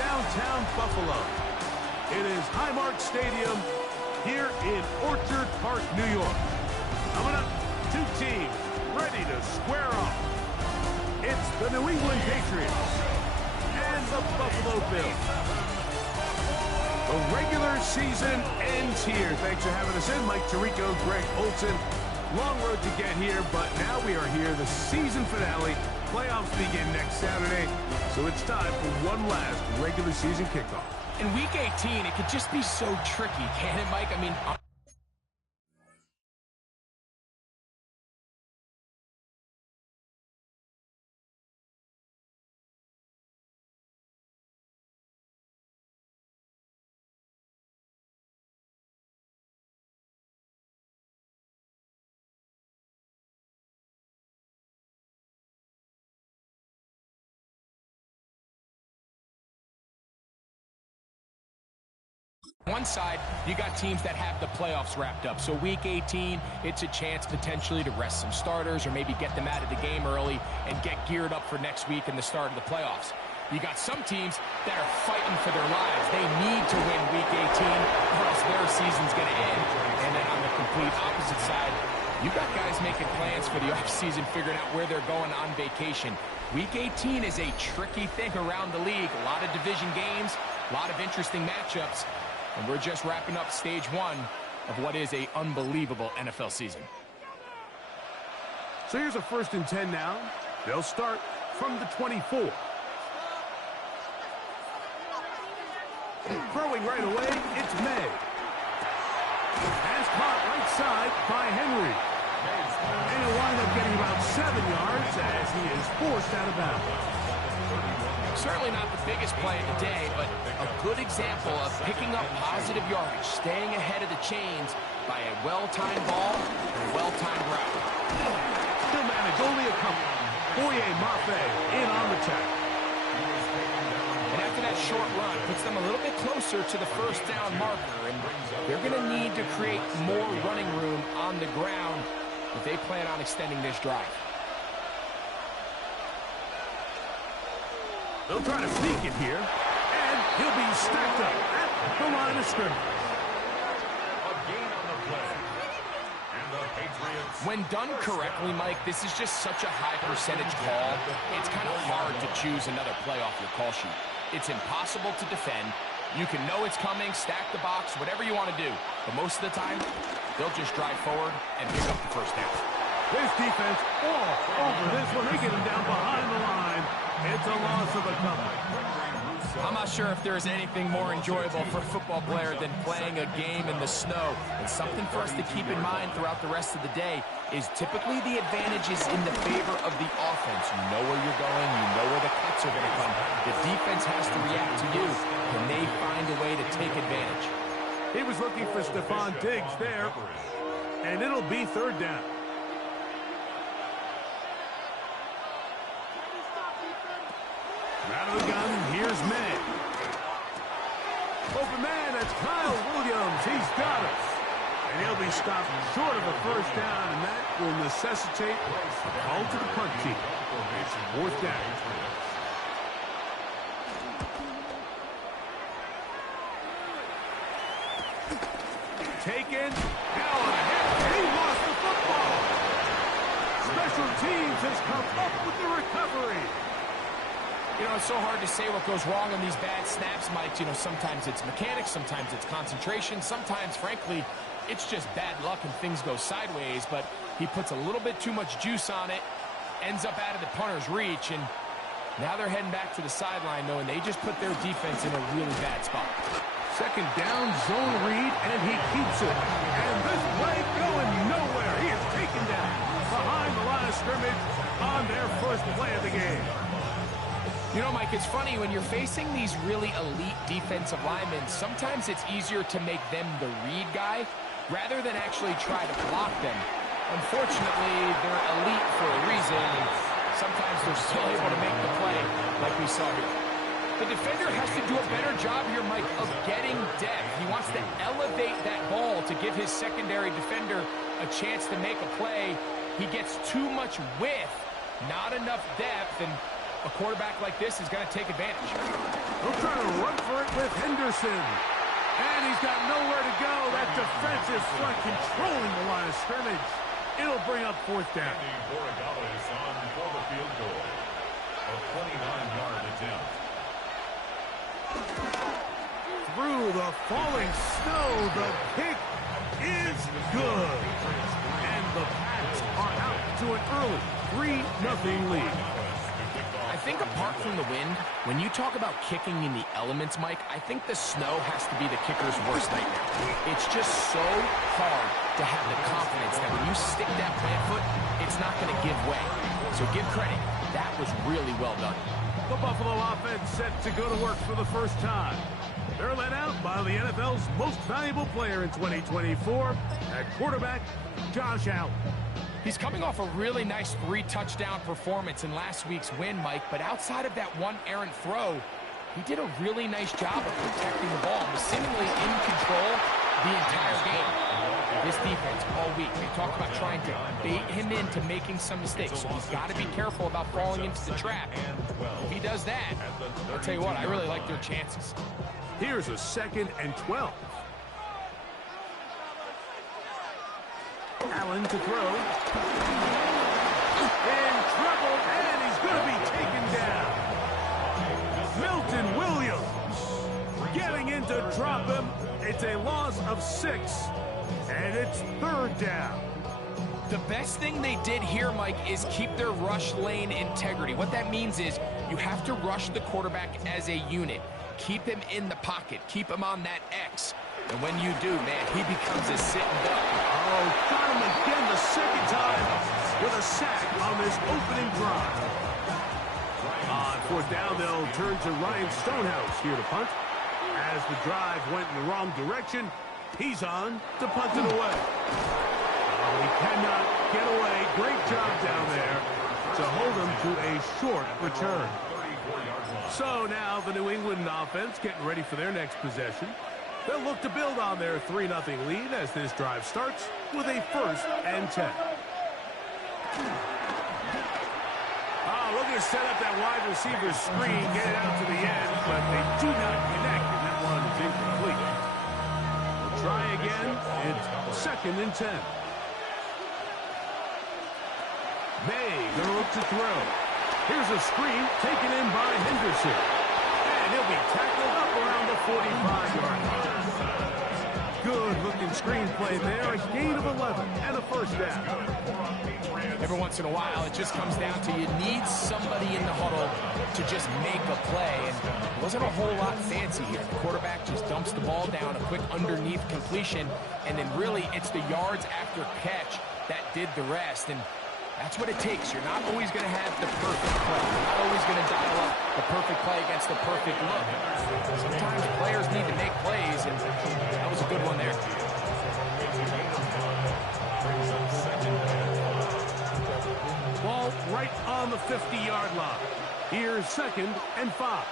downtown Buffalo. It is Highmark Stadium here in Orchard Park, New York. Coming up, two teams ready to square off. It's the New England Patriots and the Buffalo Bills. The regular season ends here. Thanks for having us in. Mike Tirico, Greg Olson. Long road to get here, but now we are here. The season finale. Playoffs begin next Saturday, so it's time for one last regular season kickoff. In Week 18, it could just be so tricky, can't it, Mike? I mean... One side, you got teams that have the playoffs wrapped up. So Week 18, it's a chance potentially to rest some starters or maybe get them out of the game early and get geared up for next week and the start of the playoffs. You got some teams that are fighting for their lives. They need to win Week 18 or else their season's going to end. And then on the complete opposite side, you got guys making plans for the offseason, figuring out where they're going on vacation. Week 18 is a tricky thing around the league. A lot of division games, a lot of interesting matchups. And we're just wrapping up stage one of what is an unbelievable NFL season. So here's a 1st and 10 now. They'll start from the 24. Throwing right away, it's May. Pass caught right side by Henry. And he'll wind up getting about 7 yards as he is forced out of bounds. Certainly not the biggest play of the day, but a good example of picking up positive yardage, staying ahead of the chains by a well-timed ball and a well-timed route. Still managed only a couple. Boye Mafe in on the tackle. And after that short run, puts them a little bit closer to the first down marker, and they're going to need to create more running room on the ground if they plan on extending this drive. They'll try to sneak it here, and he'll be stacked up at the line of scrimmage. A gain on the play. And the Patriots. When done correctly, Mike, this is just such a high percentage call. It's kind of hard to choose another play off your call sheet. It's impossible to defend. You can know it's coming, stack the box, whatever you want to do. But most of the time, they'll just drive forward and pick up the first down. This defense all over this one. They get him down behind the line. It's a loss of a couple. I'm not sure if there is anything more enjoyable for a football player than playing a game in the snow. And something for us to keep in mind throughout the rest of the day is typically the advantages in the favor of the offense. You know where you're going. You know where the cuts are going to come. The defense has to react to you. Can they find a way to take advantage? He was looking for Stephon Diggs there. And it'll be 3rd down. Out of the gun, here's May. Open man, that's Kyle Williams. He's got it. And he'll be stopped short of a 1st down, and that will necessitate a call to the punt team. 4th down. Taken. Now ahead. He lost the football. Special teams has come up with the recovery. You know, it's so hard to say what goes wrong on these bad snaps, Mike. You know, sometimes it's mechanics, sometimes it's concentration, sometimes, frankly, it's just bad luck and things go sideways, but he puts a little bit too much juice on it, ends up out of the punter's reach, and now they're heading back to the sideline knowing they just put their defense in a really bad spot. 2nd down, zone read, and he keeps it. And this play going nowhere. He is taken down behind the line of scrimmage on their first play of the game. You know, Mike, it's funny, when you're facing these really elite defensive linemen, sometimes it's easier to make them the read guy rather than actually try to block them. Unfortunately, they're elite for a reason, and sometimes they're still able to make the play like we saw here. The defender has to do a better job here, Mike, of getting depth. He wants to elevate that ball to give his secondary defender a chance to make a play. He gets too much width, not enough depth, and A quarterback like this is going to take advantage. He'll try to run for it with Henderson. And he's got nowhere to go. That defensive front controlling the line of scrimmage. It'll bring up fourth down. Andy Borregales on for the field goal. A 29-yard attempt. Through the falling snow, the kick is good. And the Pats are out to an early 3-0 lead. I think apart from the wind, when you talk about kicking in the elements, Mike, I think the snow has to be the kicker's worst nightmare. It's just so hard to have the confidence that when you stick that plant foot, it's not going to give way. So give credit. That was really well done. The Buffalo offense set to go to work for the first time. They're led out by the NFL's most valuable player in 2024, at quarterback, Josh Allen. He's coming off a really nice 3-touchdown performance in last week's win, Mike, but outside of that one errant throw, he did a really nice job of protecting the ball and was seemingly in control the entire game. This defense all week, they talk about trying to bait him into making some mistakes, so he's got to be careful about falling into the trap. If he does that, I'll tell you what, I really like their chances. Here's a 2nd and 12. Allen to throw. In trouble, and he's going to be taken down. Milton Williams getting in to drop him. It's a loss of 6, and it's 3rd down. The best thing they did here, Mike, is keep their rush lane integrity. What that means is you have to rush the quarterback as a unit. Keep him in the pocket. Keep him on that X. And when you do, man, he becomes a sitting duck. Oh, got him again the 2nd time with a sack on this opening drive. On 4th down, they'll turn to Ryan Stonehouse here to punt. As the drive went in the wrong direction, he's on to punt it away. Oh, he cannot get away. Great job down there to hold him to a short return. So now the New England offense getting ready for their next possession. They'll look to build on their 3-0 lead as this drive starts with a 1st and 10. Looking to set up that wide receiver screen, get it out to the end, but they do not connect, and that one is incomplete. We'll try again. It's 2nd and 10. May gonna look to throw. Here's a screen taken in by Henderson. And he'll be tackled up around the 45-yard line. Good-looking screen play there. A gain of 11 and a 1st down. Every once in a while, it just comes down to you need somebody in the huddle to just make a play. And it wasn't a whole lot fancy here. The quarterback just dumps the ball down, a quick underneath completion, and then really it's the yards after catch that did the rest. And that's what it takes. You're not always going to have the perfect play. You're not always going to dial up the perfect play against the perfect look. Sometimes players need to make plays, and that was a good one there. Ball right on the 50-yard line. Here's 2nd and 5.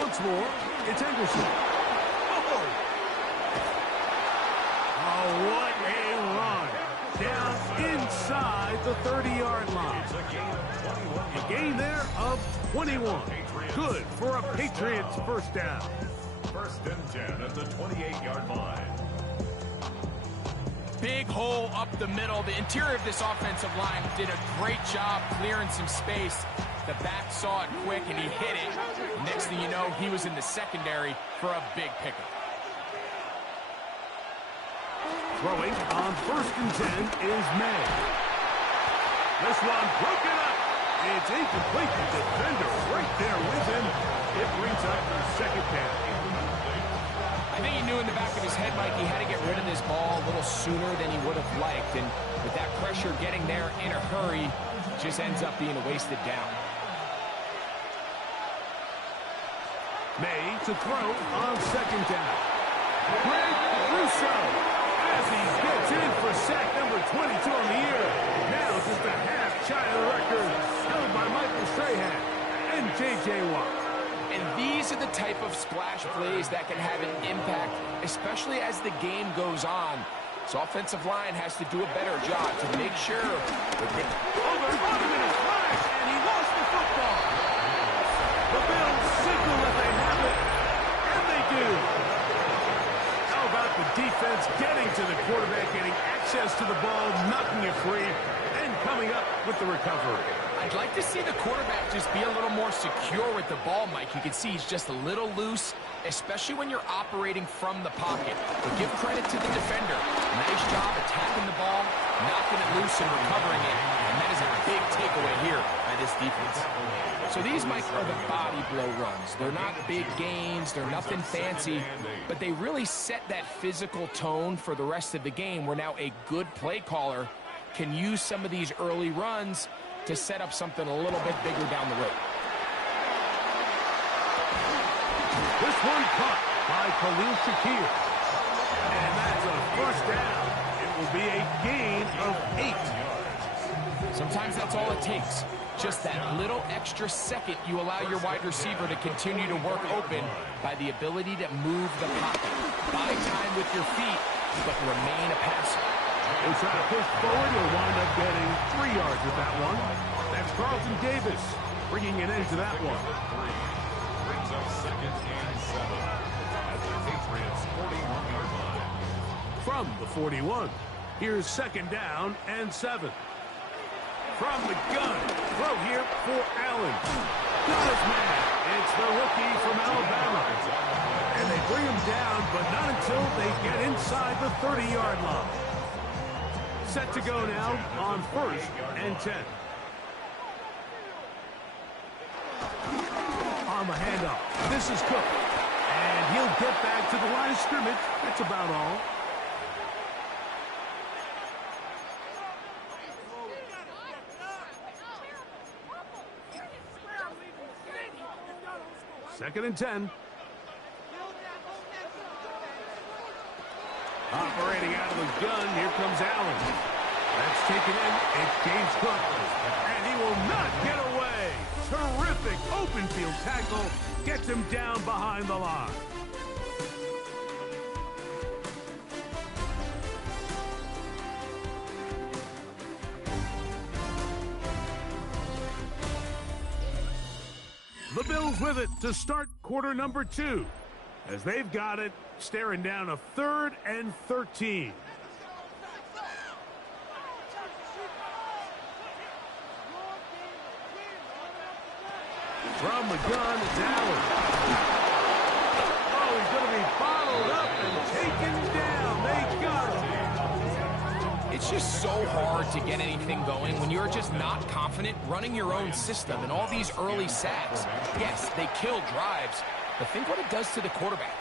Once more, it's Henderson. Oh, what a run. Down inside the 30-yard line. A gain there of 21. Good for a Patriots 1st down. 1st and 10 at the 28-yard line. Big hole up the middle. The interior of this offensive line did a great job clearing some space. The back saw it quick, and he hit it. Next thing you know, he was in the secondary for a big pickup. Throwing on 1st and 10 is May. This one broken up. It's incomplete. The defender right there with him. It brings up the 2nd down. I think he knew in the back of his head, Mike, he had to get rid of this ball a little sooner than he would have liked. And with that pressure getting there in a hurry, it just ends up being a wasted down. May to throw on 2nd down. Greg Rousseau as he gets in for sack number 22 on the year. Now just a half shy of the record held by Michael Strahan and J.J. Watt. And these are the type of splash plays that can have an impact, especially as the game goes on. So offensive line has to do a better job to make sure that they... Oh, they're running in a flash. rise to the ball, knocking it free, and coming up with the recovery. I'd like to see the quarterback just be a little more secure with the ball, Mike. You can see he's just a little loose, especially when you're operating from the pocket. But give credit to the defender. Nice job attacking the ball, knocking it loose and recovering it. And that is a big takeaway here by this defense. So these, Mike, are the body blow runs. They're not big gains. They're nothing fancy. But they really set that physical tone for the rest of the game, where now a good play caller can use some of these early runs to set up something a little bit bigger down the road. This one caught by Khalil Shakir. And that's a first down. It will be a gain of 8. Sometimes that's all it takes. Just that little extra second you allow your wide receiver to continue to work open by the ability to move the pocket. Buy time with your feet, but remain a passer. He'll try to push forward. He'll wind up getting 3 yards with that one. That's Carlton Davis bringing an end to that one. Brings up 2nd and 7 at the Patriots' 41-yard line. From the 41, here's 2nd down and 7. From the gun, throw here for Allen. Got his man. It's the rookie from Alabama. And they bring him down, but not until they get inside the 30-yard line. Set to go now on 1st and 10. On the handoff, this is Cook. And he'll get back to the line of scrimmage. That's about all. Second and 10. Operating out of the gun, here comes Allen. That's taken in. It's James Cook. And he will not get away. Terrific open field tackle. Gets him down behind the line. The Bills with it to start quarter number 2. As they've got it, staring down a 3rd and 13. From the gun, it's Allen. Oh, he's going to be bottled up and taken down. They got him. It's just so hard to get anything going when you're just not confident running your own system. And all these early sacks, yes, they kill drives, but think what it does to the quarterback.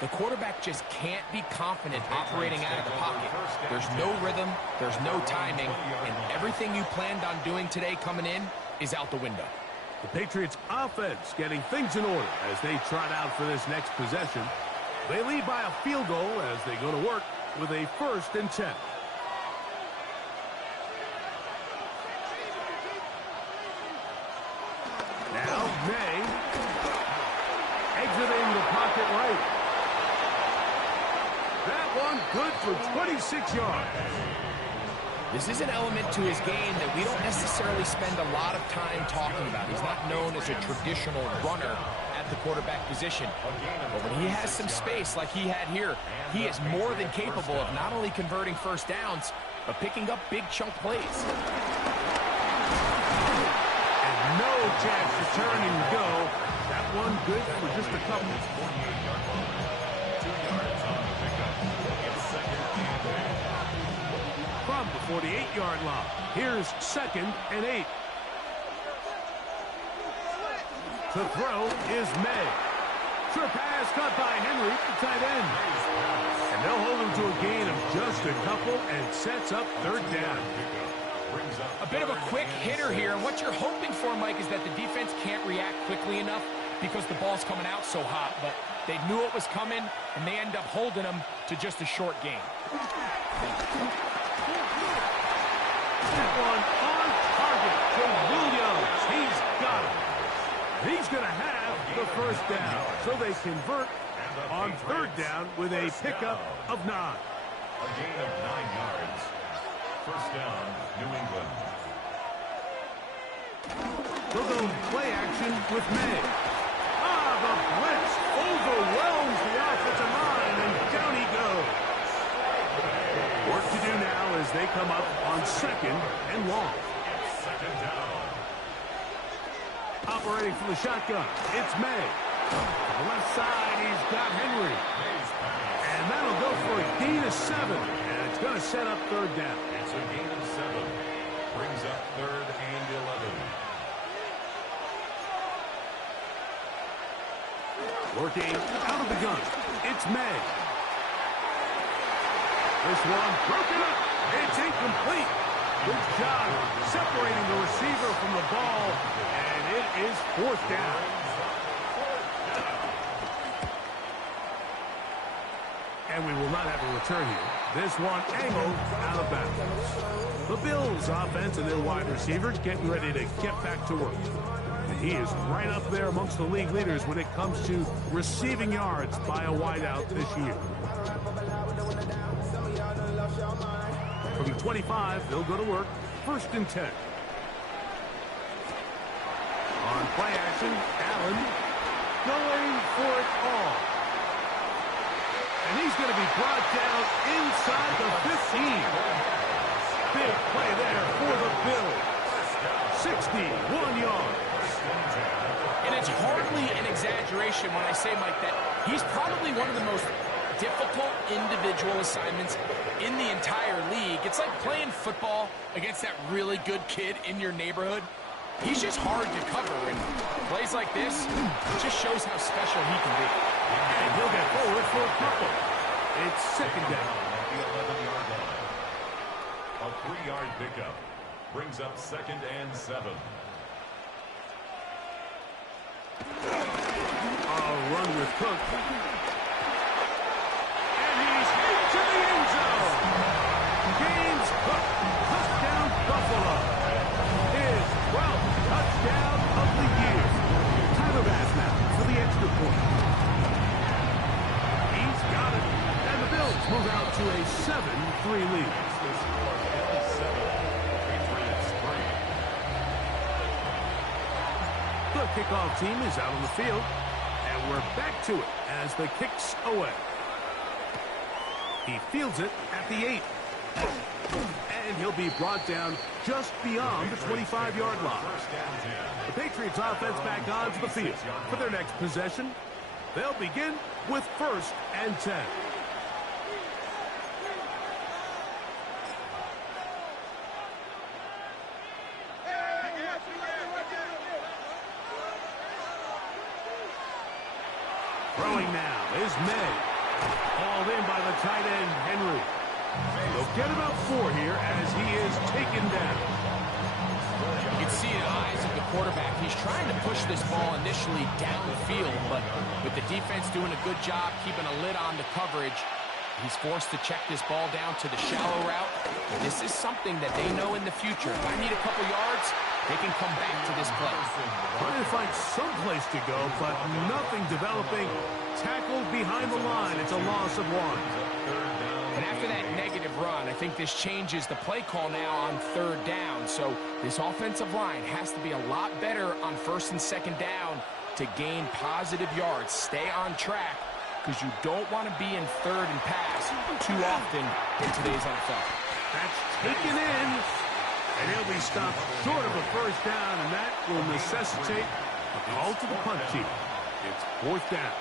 The quarterback just can't be confident operating out of the pocket. There's no rhythm, there's no timing, and everything you planned on doing today coming in is out the window. The Patriots offense getting things in order as they trot out for this next possession. They lead by a field goal as they go to work with a 1st and 10. Now, May exiting the pocket right. That one good for 26 yards. This is an element to his game that we don't necessarily spend a lot of time talking about. He's not known as a traditional runner at the quarterback position. But when he has some space like he had here, he is more than capable of not only converting first downs, but picking up big chunk plays. And no chance to turn and go. That one good for just a couple. From the 48-yard line, here's 2nd and 8. To throw is May. Short pass caught by Henry, the tight end. And they'll hold him to a gain of just a couple and sets up 3rd down. A bit of a quick hitter here, and what you're hoping for, Mike, is that the defense can't react quickly enough because the ball's coming out so hot. But they knew it was coming, and they end up holding him to just a short gain. That one on target to Williams. He's got it. He's going to have the 1st down. So they convert on 3rd down with a pickup of 9. A gain of 9 yards. 1st down, New England. They'll go play action with May. The blitz overwhelms the offensive line, and down he goes. Work to do now as they come up on 2nd and long. Second down. Operating for the shotgun, it's May. On the left side, he's got Henry. And that'll go for a gain of 7. And it's going to set up 3rd down. It's a gain of 7. Brings up 3rd and 11. Working out of the gun, it's May. This one broken up. It's incomplete. Good job separating the receiver from the ball. And it is 4th down. And we will not have a return here. This one angled out of bounds. The Bills offense and their wide receiver getting ready to get back to work. And he is right up there amongst the league leaders when it comes to receiving yards by a wideout this year. From the 25, they'll go to work. 1st and 10. On play action, Allen going for it all. And he's going to be brought down inside the 15. Big play there for the Bills. 61 yards. And it's hardly an exaggeration when I say, Mike, that he's probably one of the most difficult individual assignments in the entire league. It's like playing football against that really good kid in your neighborhood. He's just hard to cover, and plays like this just shows how special he can be. And he'll get forward for a couple. It's 2nd down. At the 11-yard line. A 3-yard pickup. Brings up 2nd and 7. Run with Cook. And he's hit to the end zone. James Cook, touchdown Buffalo. His 12th touchdown of the year. Tyler Bass now for the extra point. He's got it. And the Bills move out to a 7-3 lead. The kickoff team is out on the field. And we're back to it as the kick's away. He fields it at the 8. And he'll be brought down just beyond the 25-yard line. The Patriots offense back onto the field for their next possession. They'll begin with 1st and 10. Throwing now is May. Hauled in by the tight end, Henry. They'll get about 4 here as he is taken down. You can see in the eyes of the quarterback, he's trying to push this ball initially downfield, but with the defense doing a good job keeping a lid on the coverage, he's forced to check this ball down to the shallow route. This is something that they know in the future. If I need a couple yards, they can come back to this play. Trying to find some place to go, but nothing developing. Tackled behind the line. It's a loss of 1. And after that negative run, I think this changes the play call now on 3rd down. So this offensive line has to be a lot better on 1st and 2nd down to gain positive yards. Stay on track, because you don't want to be in 3rd and pass too often in today's NFL. That's taken in. And he'll be stopped short of a 1st down, and that will necessitate a call to the punt team. It's 4th down.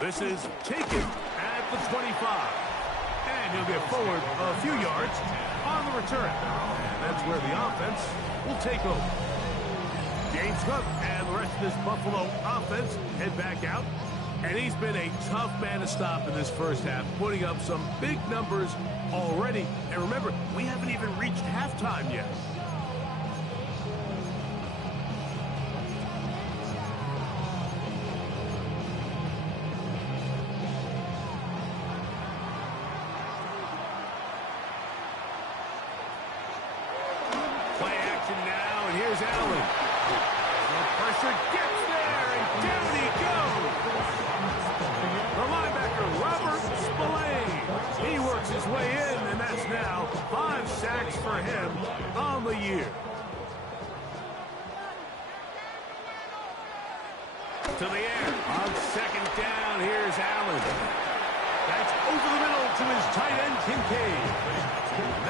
This is taken at the 25. And he'll get forward a few yards on the return. And that's where the offense will take over. James Cook and the rest of this Buffalo offense head back out. And he's been a tough man to stop in this first half, putting up some big numbers already. And remember, we haven't even reached halftime yet. Play action now, and here's Allen. The pressure gets there, and down he goes. The linebacker, Robert Spillane. He works his way in, and that's now 5 sacks for him on the year. to the air. On second down, here's Allen. That's over the middle to his tight end, Kincaid.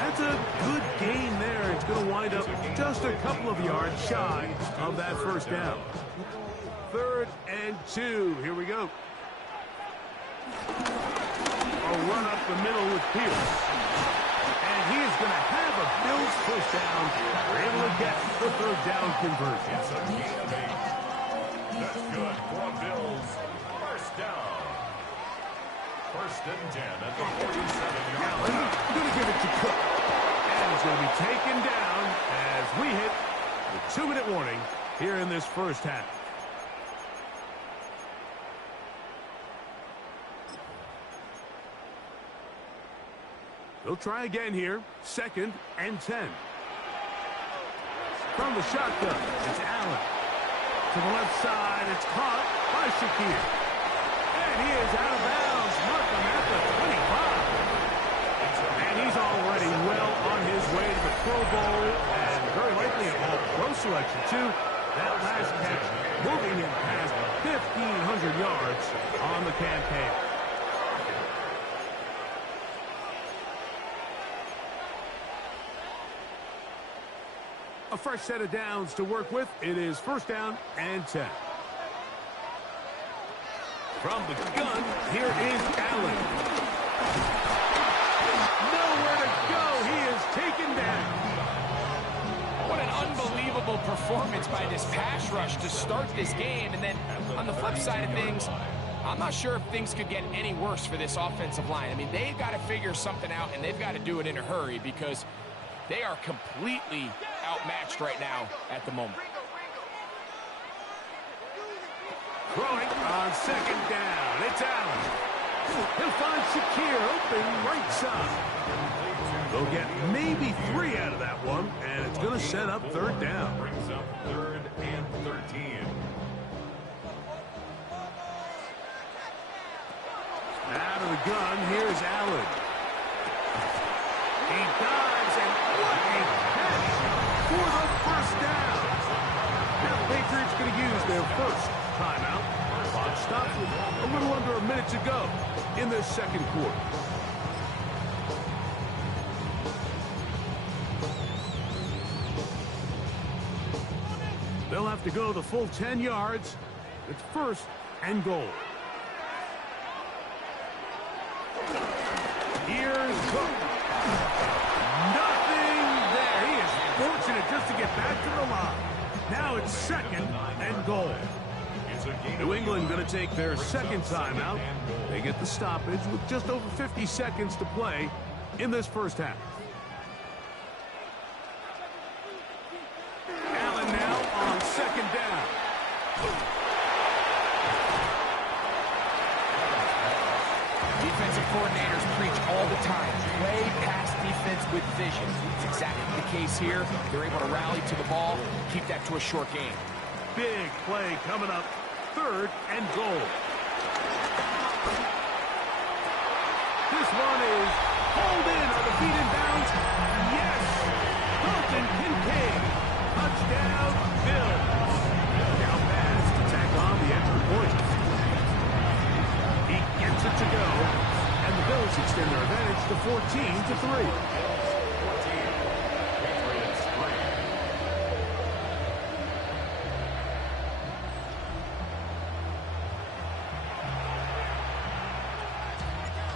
That's a good gain there. It's going to wind up just a couple of yards shy of that first down. 3rd and 2. Here we go. A run up the middle with Pierce. And he is going to have a Bills first down. We're able to get the 3rd down conversion. It's a gain of 8. That's good for a Bills first down. 1st and 10 at the 47-yard line. I'm going to give it to Cook. And he's going to be taken down as we hit the 2-minute warning here in this first half. They'll try again here. 2nd and 10. From the shotgun, it's Allen. To the left side, it's caught by Shakir. And he is out of bounds. Mark him at the 25. And he's already well on his way to the Pro Bowl and very likely an All-Pro selection, too. That last catch moving him past 1,500 yards on the campaign. A fresh set of downs to work with. It is 1st down and 10. From the gun, here is Allen. Nowhere to go. He is taken down. What an unbelievable performance by this pass rush to start this game. And then on the flip side of things, I'm not sure if things could get any worse for this offensive line. I mean, they've got to figure something out, and they've got to do it in a hurry because they are completely outmatched right now at the moment. Throwing on 2nd down. It's Allen. He'll find Shakir open right side. They'll get maybe 3 out of that one, and it's going to set up 3rd down. Brings up 3rd and 13. Out of the gun, here's Allen. He dives, and what a catch for the first down. Now the Patriots going to use their first timeout. Clock stopped with a little under a minute to go in this 2nd quarter. They'll have to go the full 10 yards. It's 1st and goal. Here's Cook. Nothing there. He is fortunate just to get back to the line. Now it's 2nd and goal. New England going to take their 2nd timeout. They get the stoppage with just over 50 seconds to play in this first half. Allen now on 2nd down. Defensive coordinators preach all the time. Play pass defense with vision. It's exactly the case here. They're able to rally to the ball, keep that to a short game. Big play coming up. 3rd and goal. This one is hauled in on the feet and bounds. Yes! Dalton Kincaid. Touchdown, Bills. Now pass to tack on the extra point. He gets it to go. And the Bills extend their advantage to 14-3.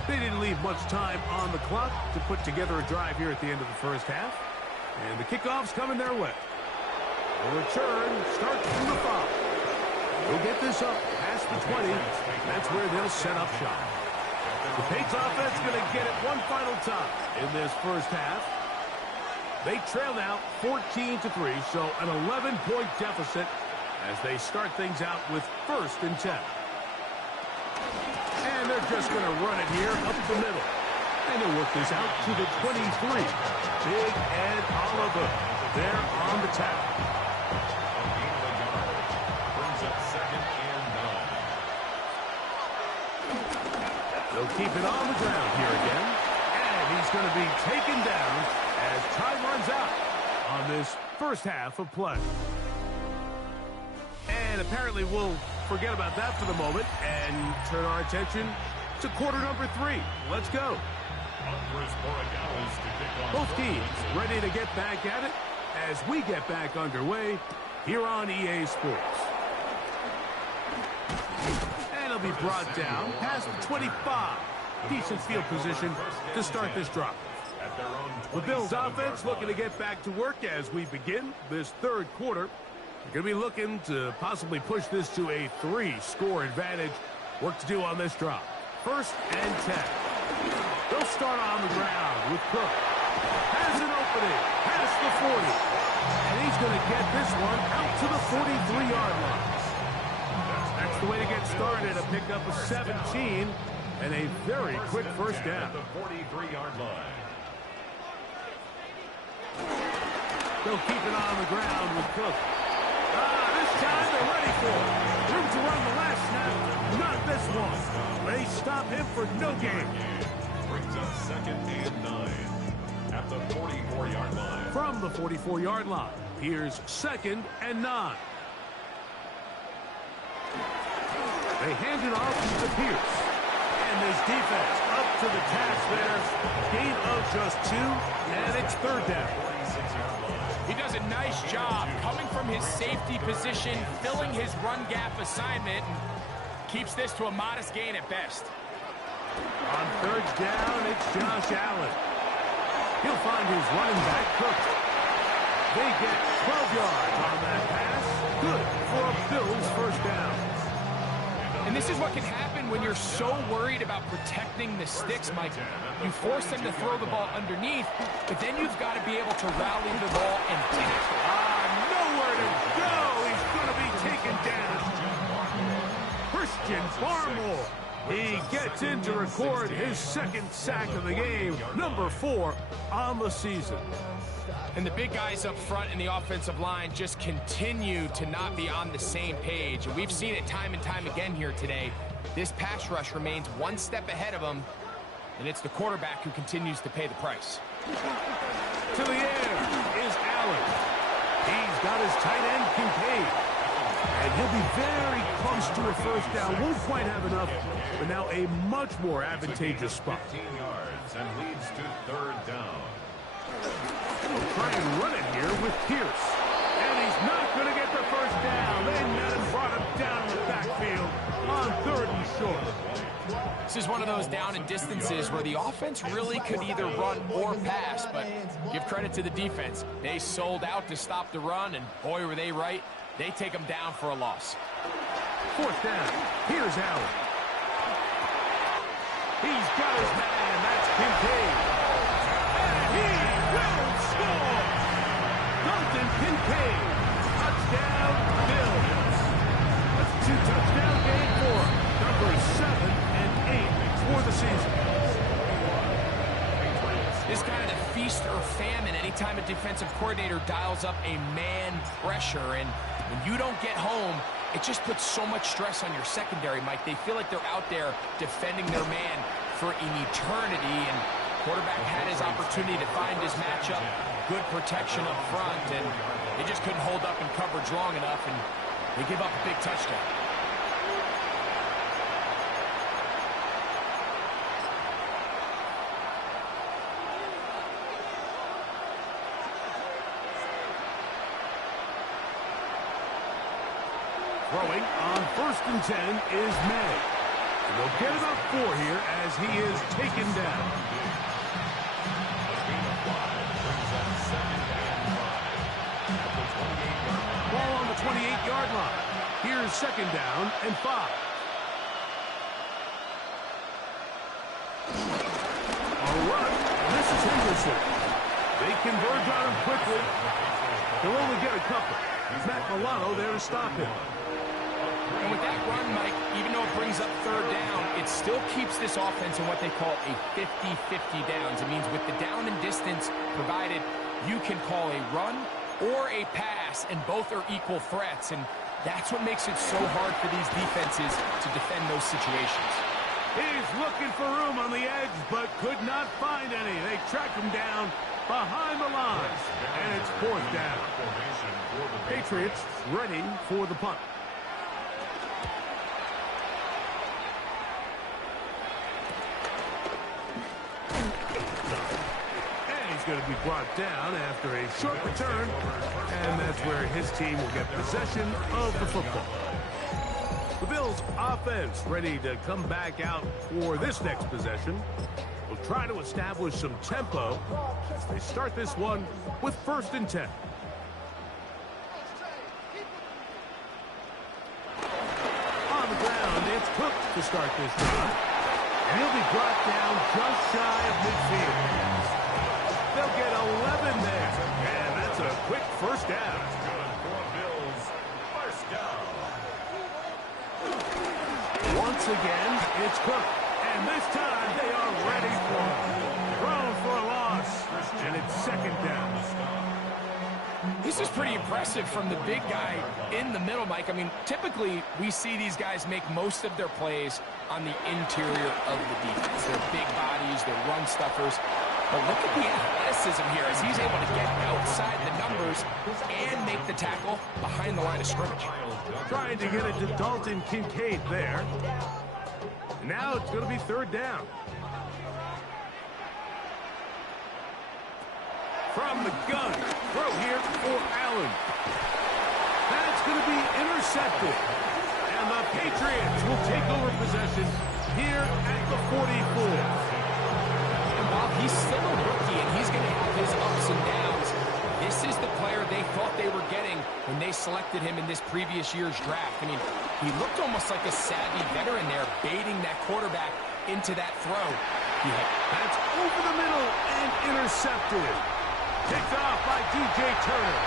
They didn't leave much time on the clock to put together a drive here at the end of the first half. And the kickoff's coming their way. The return starts from the 5. They'll get this up past the 20. That's where they'll set up shop. The Patriots offense going to get it one final time in this first half. They trail now 14-3, so an 11-point deficit as they start things out with 1st and 10. And they're just going to run it here up the middle. And they'll work this out to the 23. Big Ed Oliver there on the tackle. Brings up 2nd and 9. They'll keep it on the ground here again. And he's going to be taken down as time runs out on this first half of play. And apparently we'll forget about that for the moment and turn our attention to quarter number 3. Let's go. Both teams ready to get back at it as we get back underway here on EA Sports. And it'll be brought down past the 25. Decent field position to start this drive. The Bills offense looking to get back to work as we begin this third quarter. They're going to be looking to possibly push this to a 3-score advantage. Work to do on this drive. 1st and 10. They'll start on the ground with Cook. Has an opening. Past the 40. And he's going to get this one out to the 43-yard line. That's the way to get started. A pickup of 17 and a very quick first down. The 43-yard line. They'll keep it on the ground with Cook. This time they're ready for it. Room to run the last snap. Not this one. They stop him for no gain. Brings up 2nd and 9 at the 44-yard line. From the 44-yard line, here's 2nd and 9. They hand it off to Pierce. And this defense up to the task there. Gain of just 2, and it's 3rd down. He does a nice job coming from his safety position, filling his run gap assignment, and keeps this to a modest gain at best. On 3rd down, it's Josh Allen. He'll find his running back, Cook. They get 12 yards on that pass. Good for a Bills first down. And this is what can happen when you're so worried about protecting the sticks, Mike. You force them to throw the ball underneath, but then you've got to be able to rally the ball and tackle. Nowhere to go. He's going to be taken down. Christian Barmore. He gets in to record his 2nd sack of the game, number 4 on the season. And the big guys up front in the offensive line just continue to not be on the same page. And we've seen it time and time again here today. This pass rush remains one step ahead of them, and it's the quarterback who continues to pay the price. To the air is Allen. He's got his tight end, Kincaid. And he'll be very close to a first down. Won't quite have enough, but now a much more advantageous spot. 15 yards and leads to 3rd down. They'll try and run it here with Pierce. And he's not going to get the first down. They met him, brought him down in the backfield on 3rd and short. This is one of those down and distances where the offense really could either run or pass, but give credit to the defense. They sold out to stop the run, and boy, were they right. They take them down for a loss. 4th down. Here's Allen. He's got his man. That's Kincaid. And he will score. Dalton Kincaid. Touchdown, Bills. That's a 2-touchdown game for him. Number 7 and 8 for the season. This kind of the feast or famine anytime a defensive coordinator dials up a man pressure. And when you don't get home, it just puts so much stress on your secondary, Mike. They feel like they're out there defending their man for an eternity. And quarterback had his opportunity to find his matchup. Good protection up front. And they just couldn't hold up in coverage long enough. And they give up a big touchdown. Throwing on 1st and 10 is May. And they'll get about 4 here as he is taken down. Ball on the 28-yard line. Here's 2nd down and 5. A run. This is Henderson. They converge on him quickly. They'll only get a couple. Matt Milano there to stop him. And with that run, Mike, even though it brings up 3rd down, it still keeps this offense in what they call a 50-50 downs. It means with the down and distance provided, you can call a run or a pass, and both are equal threats. And that's what makes it so hard for these defenses to defend those situations. He's looking for room on the edge, but could not find any. They track him down behind the line, and it's 4th down. Patriots ready for the punt. is going to be brought down after a short return, and that's where his team will get possession of the football. The Bills offense ready to come back out for this next possession. Will try to establish some tempo as they start this one with 1st and 10. On the ground, it's Cook to start this drive. He'll be brought down just shy of midfield. They'll get 11 there, and that's a quick 1st down. Bills, 1st down. Once again, it's Cook, and this time they are ready for him. Thrown for a loss, and it's 2nd down. This is pretty impressive from the big guy in the middle, Mike. I mean, typically we see these guys make most of their plays on the interior of the defense. They're big bodies, they're run stuffers. But look at the athleticism here as he's able to get outside the numbers and make the tackle behind the line of scrimmage. Trying to get it to Dalton Kincaid there. Now it's going to be 3rd down. From the gun, throw here for Allen. That's going to be intercepted. And the Patriots will take over possession here at the 44. And while he's still a rookie and he's going to have his ups and downs, this is the player they thought they were getting when they selected him in this previous year's draft. I mean, he looked almost like a savvy veteran there, baiting that quarterback into that throw. That's over the middle and intercepted. Picked off by DJ Turner.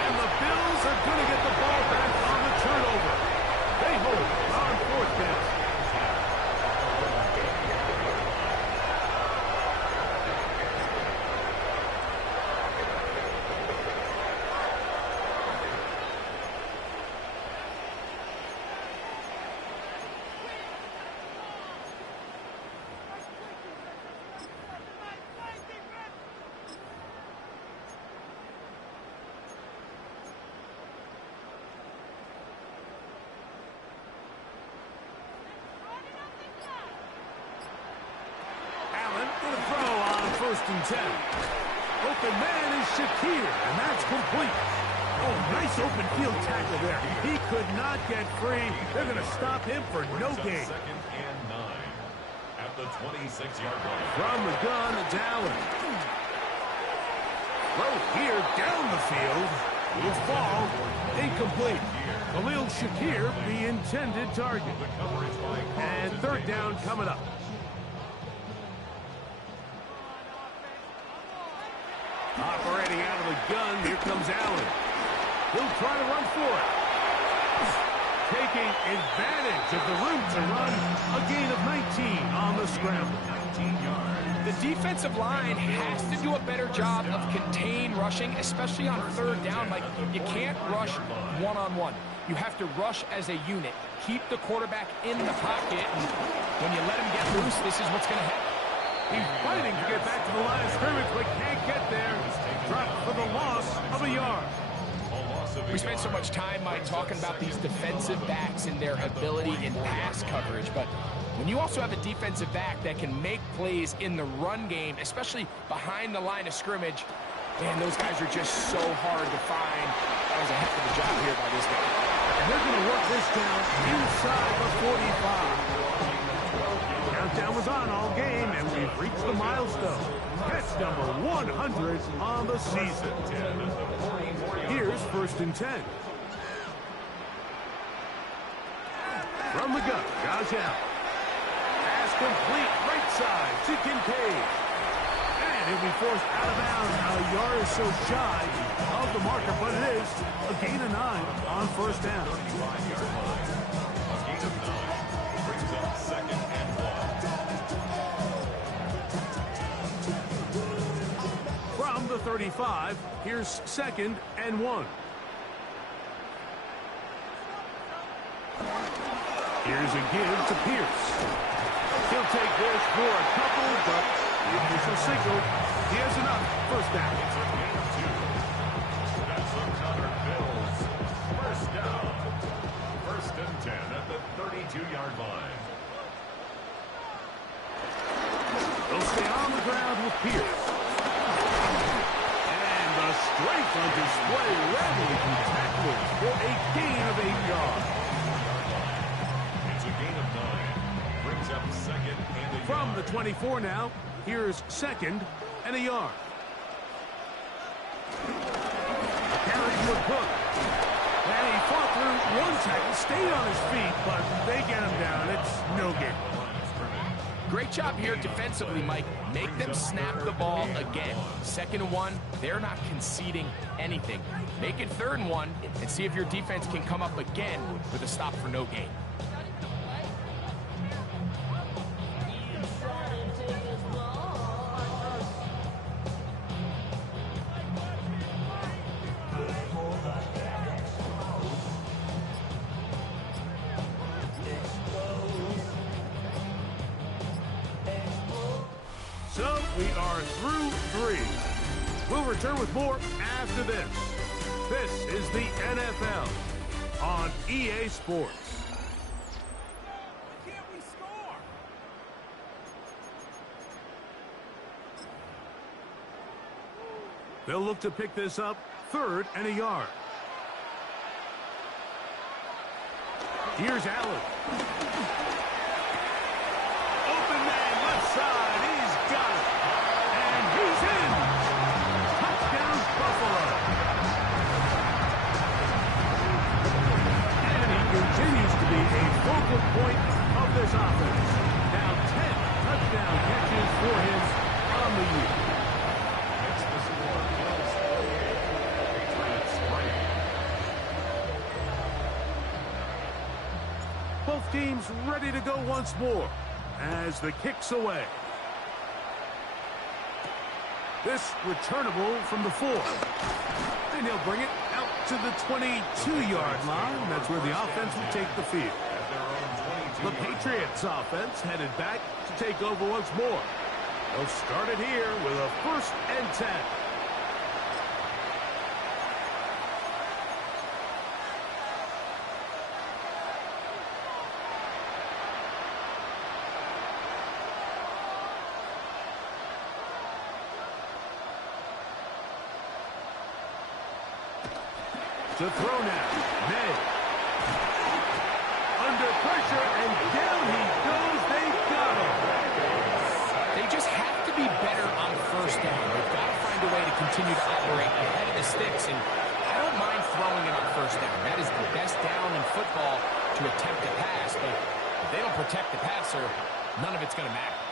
And the Bills are going to get the ball back on the turnover. They hold on 4th down. Going to throw on 1st and 10. Open man is Shakir, and that's complete. Oh, nice open field tackle there. He could not get free. They're going to stop him for no gain. 2nd and 9 at the 26-yard line. From the gun, it's Allen. Throw here down the field. Will fall. Incomplete. Khalil Shakir, the intended target. And 3rd down coming up. Operating out of the gun, here comes Allen. He'll try to run for it. Taking advantage of the route to run. A gain of 19 on the scramble. 19 yards. The defensive line has to do a better job of contain rushing, especially on 3rd down. Like, you can't rush one-on-one. You have to rush as a unit. Keep the quarterback in the pocket, and when you let him get loose, this is what's going to happen. He's fighting to get back to the line of scrimmage, but can't get there. Dropped for the loss of a yard. We spent so much time, Mike, talking about these defensive backs and their ability in pass coverage, but when you also have a defensive back that can make plays in the run game, especially behind the line of scrimmage, man, those guys are just so hard to find. That was a heck of a job here by this guy. And they're going to work this down inside the 45. Countdown was on all game, and we've reached the milestone. Catch number 100 on the season. Here's 1st and 10. From the gun, Josh Allen. Pass complete, right side to Kincaid. And he'll be forced out of bounds, a yard or so shy of the marker, but it is a gain of 9 on 1st down. From the 35, here's 2nd and 1. Here's a give to Pierce. He'll take this for a couple, but the official signal, he has enough. 1st down. That's the counter Bills. 1st down. 1st and 10 at the 32-yard line. They'll stay on the ground with Pierce. on display, rattling through tacklers for a gain of 8 yards. It's a gain of 9. Brings up second and a From yard. the 24 now, here's second and a yard. Carry to Cook. And he fought through one tackle, stayed on his feet, but they get him down. It's no gain. Great job here defensively, Mike. Make them snap the ball again. 2nd and 1, they're not conceding anything. Make it 3rd and 1 and see if your defense can come up again with a stop for no gain. So we are through 3. We'll return with more after this. This is the NFL on EA Sports. Why can't we score? They'll look to pick this up 3rd and a yard. Here's Allen. Open man, left side. He's got it. And he's in. Touchdown, Buffalo. And he continues to be a focal point of this offense. Now 10 touchdown catches for him on the year. It's the score. Bills 48, Patriots 3. Both teams ready to go once more as the kick's away. This returnable from the 4. And he'll bring it out to the 22-yard line. That's where the offense will take the field. The Patriots offense headed back to take over once more. They'll start it here with a 1st and 10. To throw now, May. Under pressure, and down he goes. They got him. They just have to be better on 1st down. They've got to find a way to continue to operate ahead of the sticks, and I don't mind throwing it on 1st down. That is the best down in football to attempt to pass, but if they don't protect the passer, none of it's going to matter.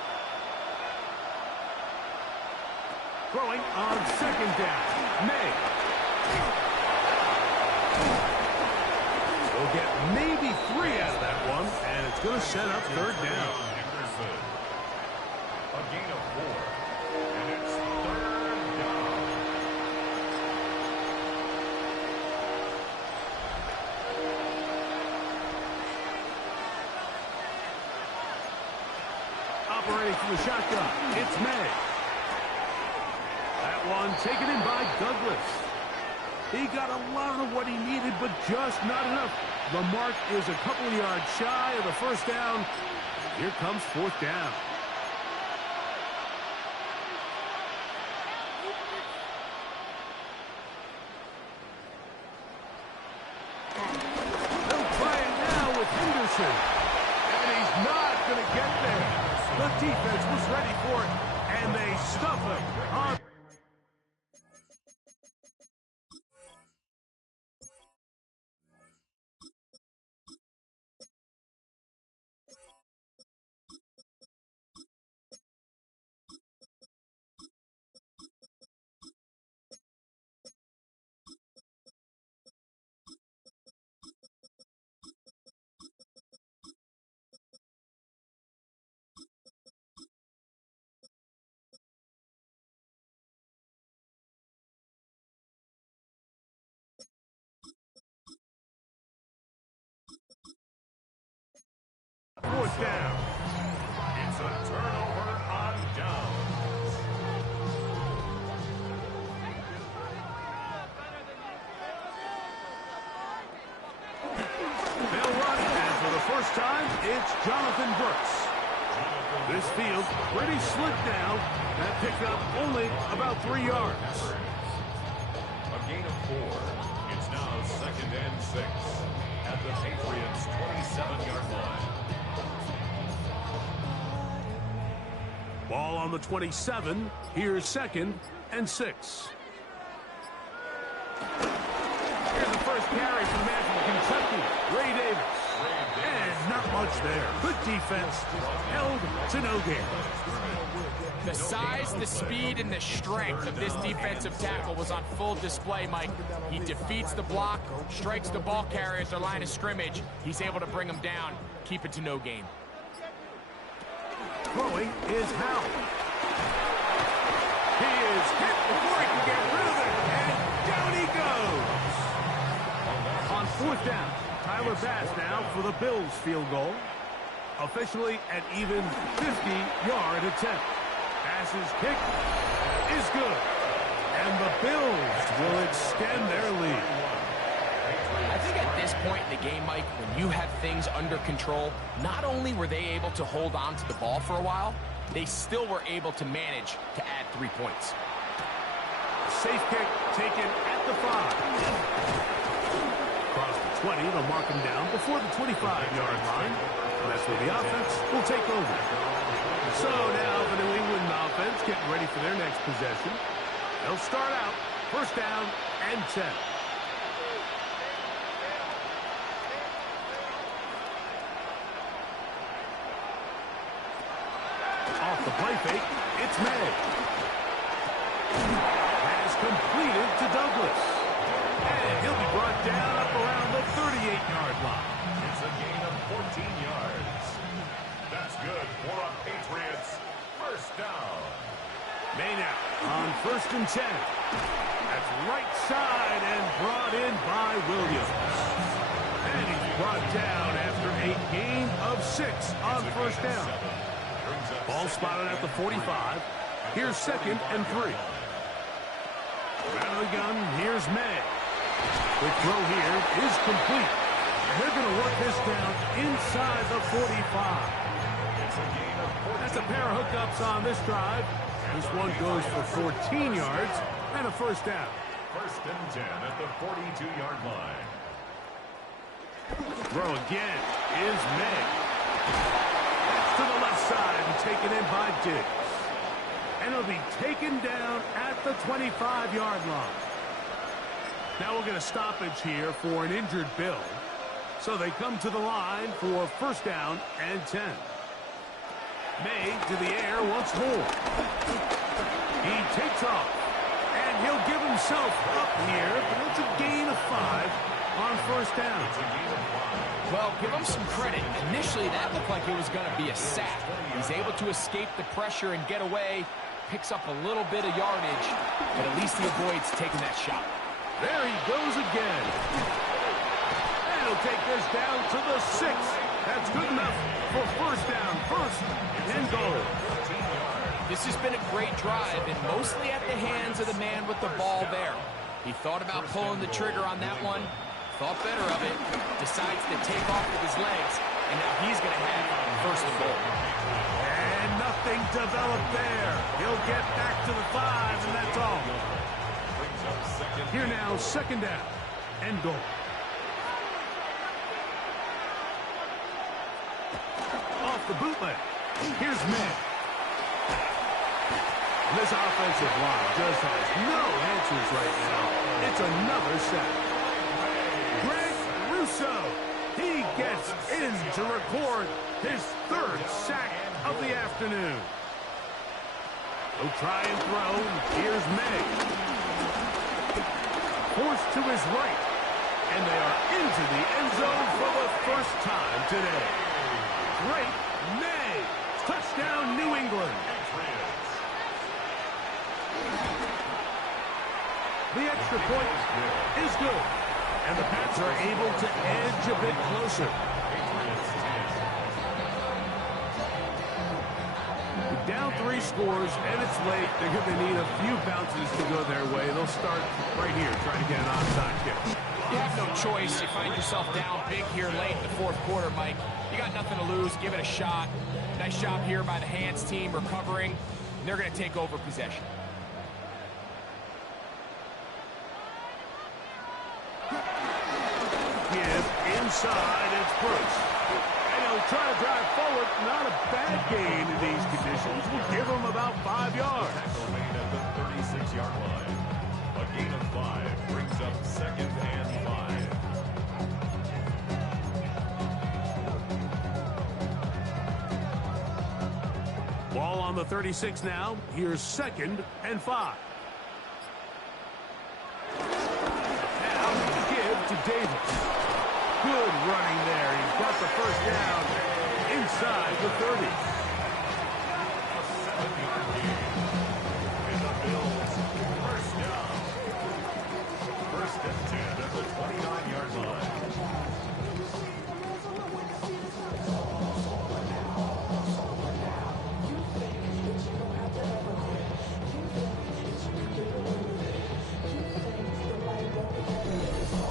Throwing on 2nd down, May. We'll get maybe 3 out of that one, and it's going to set up 3rd down. Henderson. A gain of 4. And it's 3rd down. Operating from the shotgun, it's May. That one taken in by Douglas. He got a lot of what he needed, but just not enough. The mark is a couple of yards shy of the 1st down. Here comes 4th down. They'll try it now with Henderson. And he's not going to get there. The defense was ready for it, and they stuff him on. Fourth down. It's a turnover on downs. They'll run, and for the first time, it's Jonathan Brooks. This field pretty slick now. That picked up only about 3 yards. A gain of 4. It's now 2nd and 6 at the Patriots' 27-yard line. Ball on the 27. Here's 2nd and 6. Here's the first carry for the man from Kentucky, Ray Davis. And not much there. Good defense. Held to no gain. The size, the speed, and the strength of this defensive tackle was on full display, Mike. He defeats the block, strikes the ball carrier at the line of scrimmage. He's able to bring him down, keep it to no gain. Throwing is Howell. He is hit before he can get rid of it, and down he goes. On 4th down, Tyler Bass now for the Bills field goal. Officially an even 50-yard attempt. Bass's kick is good, and the Bills will extend their lead. I think at this point in the game, Mike, when you have things under control, not only were they able to hold on to the ball for a while, they still were able to manage to add 3 points. Safe kick taken at the 5. Across the 20, they'll mark him down before the 25-yard line. And that's where the offense will take over. So now the New England offense getting ready for their next possession. They'll start out 1st down and 10. Off the play fake, it's May. Has completed to Douglas. And he'll be brought down up around the 38-yard line. It's a gain of 14 yards. That's good for a Patriots 1st down. May now on 1st and 10. That's right side and brought in by Williams. And he's brought down after a gain of 6 on 1st down. Ball spotted at the 45. Here's 2nd and 3. Out of the gun, here's May. The throw here is complete. They're going to work this down inside the 45. That's a pair of hookups on this drive. This one goes for 14 yards and a 1st down. 1st and 10 at the 42-yard line. Throw again is May. To the left side and taken in by Diggs. And it'll be taken down at the 25-yard line. Now we'll get a stoppage here for an injured Bill. So they come to the line for 1st down and 10. May to the air once more. He takes off. And he'll give himself up here. But it's a gain of 5 on 1st down. Well, give him some credit. Initially, that looked like it was going to be a sack. He's able to escape the pressure and get away. Picks up a little bit of yardage, but at least he avoids taking that shot. There he goes again. And he'll take this down to the 6. That's good enough for 1st down. 1st and goal. This has been a great drive, and mostly at the hands of the man with the ball there. He thought about pulling the trigger on that one, thought better of it, decides to take off with his legs, and now he's going to have 1st and goal. And nothing developed there. He'll get back to the 5, and that's all. Here now, 2nd down and goal. Off the bootleg. Here's May. This offensive line just has no answers right now. It's another sack. Greg Rousseau, he gets in to record his 3rd sack of the afternoon. He'll try and throw. Here's May. Forced to his right. And they are into the end zone for the 1st time today. Great May. Touchdown, New England. The extra point is good. And the Pats are able to edge a bit closer. Down 3 scores, and it's late. They're going to need a few bounces to go their way. They'll start right here, trying to get an onside kick. You have no choice. You find yourself down big here late in the 4th quarter, Mike. You got nothing to lose. Give it a shot. Nice job here by the hands team recovering. And they're going to take over possession. onside. It's Bruce. And he'll try to drive forward. Not a bad gain in these conditions. We'll give him about 5 yards. Tackle made at the 36-yard line. A gain of 5 brings up 2nd and 5. Ball on the 36 now. Here's 2nd and 5. Now give to Davis. Good running there. He's got the first down inside the 30. A 7-yard gain. And the Bills first down. 1st and 10 at the 29-yard line.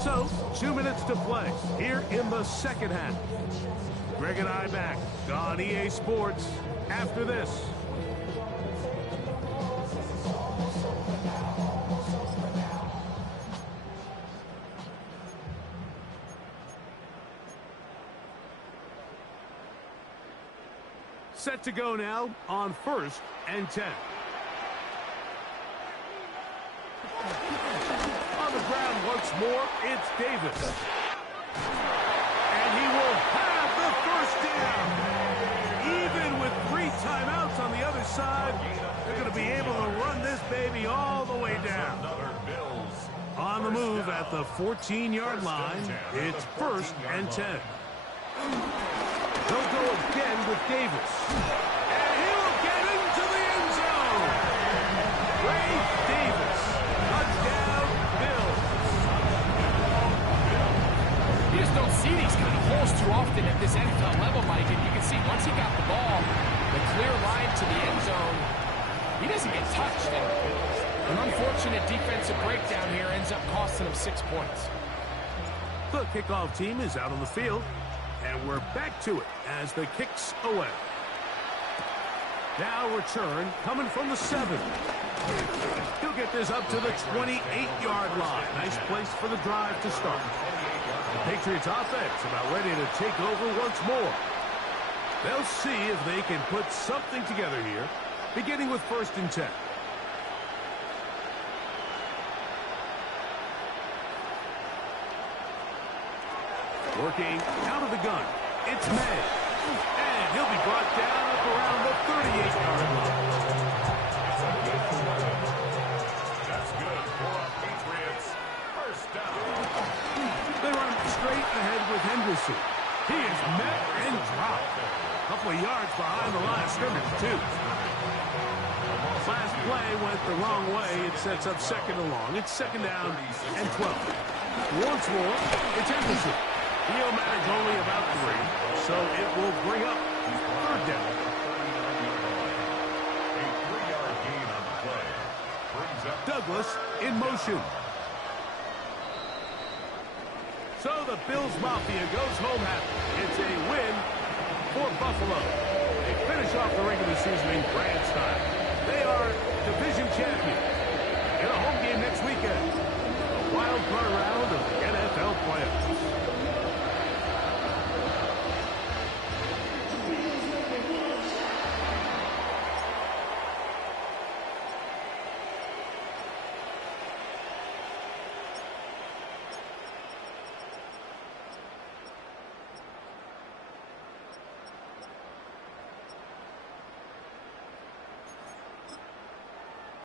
So, 2 minutes to play here in the second half. Greg and I back on EA Sports after this. Set to go now on 1st and 10. On the ground once more, it's Davis. And he will have the first down. Even with 3 timeouts on the other side, they're going to be able to run this baby all the way down. On the move at the 14-yard line, it's 1st and 10. They'll go again with Davis. And he will get into the end zone. Ray Davis. Touchdown, Bills. You just don't see these kind of holes too often at this NFL level, Mike. And you can see once he got the ball, the clear line to the end zone, he doesn't get touched. And an unfortunate defensive breakdown here ends up costing him 6 points. The kickoff team is out on the field, and we're back to it as the kick's away. Now return coming from the 7. He'll get this up to the 28-yard line. Nice place for the drive to start. The Patriots offense about ready to take over once more. They'll see if they can put something together here, beginning with 1st and 10. Working out of the gun, it's May. And he'll be brought down up around the 38-yard line. That's good for Patriots. First down. They run straight ahead with Henderson. He is met and dropped. A couple of yards behind the line of scrimmage, too. Last play went the wrong way. It sets up 2nd and long. It's 2nd down and 12. Once more, it's Henderson. He'll manage only about 3, so it will bring up 3rd down. A 3-yard gain on the play. Brings up Douglas in motion. So the Bills Mafia goes home happy. It's a win for Buffalo. They finish off the regular season in grand style. They are division champions in a home game next weekend. A wild card round of the NFL playoffs.